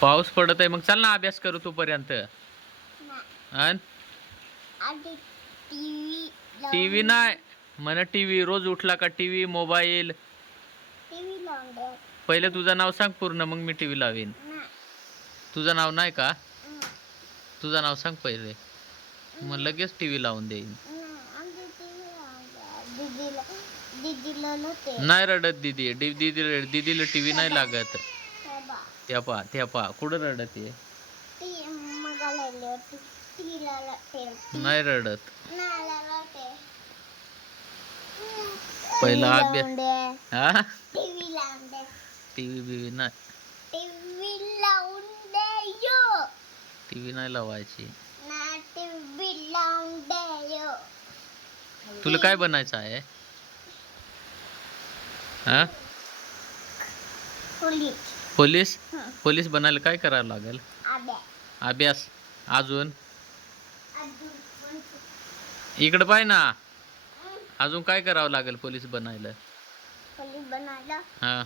पाऊस पडत आहे, मग चल ना अभ्यास करू तोपर्यंत. टीव्ही नाही म्हणा, टीव्ही रोज उठला का टीव्ही मोबाईल. पहिले तुझं नाव सांग पूर्ण, मग मी टीव्ही लावीन. तुझं नाव नाही का? तुझं नाव सांग पहिले, मग लगेच टीव्ही लावून देईन. नाही रडत दीदी, दीदीला टीव्ही नाही लागत. त्या पा कुठं रडत आहे? नाही रडत. पहिला अभ्यास. हा, टीव्ही बीव्ही नाही. टीव्ही नाही लावायची. तुला काय बनायचं आहे? हा, पोलीस. पोलीस बनायला काय करावं लागेल? अभ्यास. अजून इकडे पाय ना, अजून काय करावं लागेल पोलीस बनायला? हा,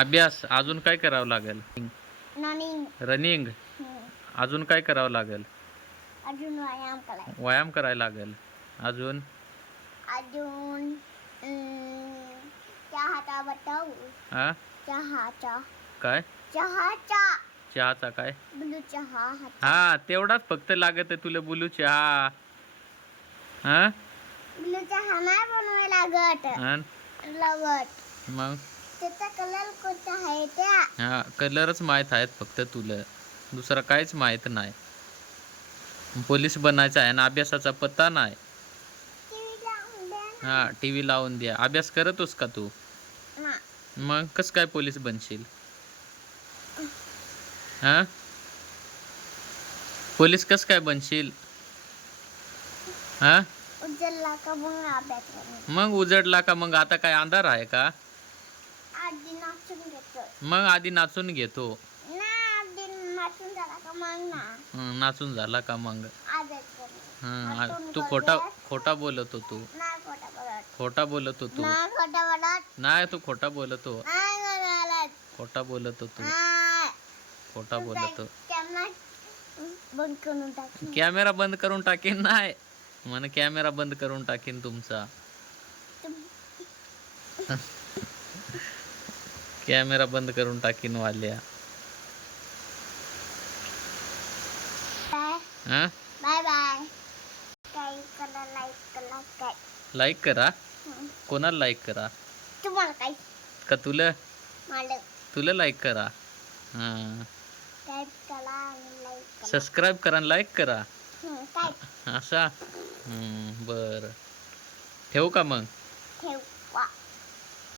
अभ्यास. अजून काय करावं लागेल? रनिंग. अजून काय करावं लागेल? व्यायाम करायला लागेल. अजून हा, काय चहाचा काय? हा, तेवढाच फक्त लागत आहे तुला बुलू चहा. हा, बुलू चहा नाही बनवायला लागत. मग त्याचा कलर कोणता आहे त्या? हा, कलरच माहित आहेत फक्त तुला, दुसरा काहीच माहित नाही. पोलीस बनायचा आहे ना, अभ्यासाचा पत्ता नाही. हा, टीव्ही लावून द्या. अभ्यास करतोस का तू? मग कस काय पोलीस बनशील? हा, पोलीस कस काय बनशील? हा, उजडला का मग अभ्यास. मग उजडला का मग आता काय अंधार आहे का? आधी नाचून घेतो. मग आधी नाचून घेतो. नाचून झाला का मग तू खोटा बोलतो. तू खोटा बोलतो. तू नाही, तू खोटा बोलतो. खोटा बोलतो तू. खोटा बोलतो. कॅमेरा बंद करून टाकीन. नाही म्हण, कॅमेरा बंद करून टाकीन तुमचा. कॅमेरा बंद करून टाकीन वाल्या. Bye bye. लाईक करा. कोणाला लाईक करा? तुम्हाला काय का? तुला लाईक करा. हा, सबस्क्राईब करा, लाईक करा. असा. बर, ठेवू का मग?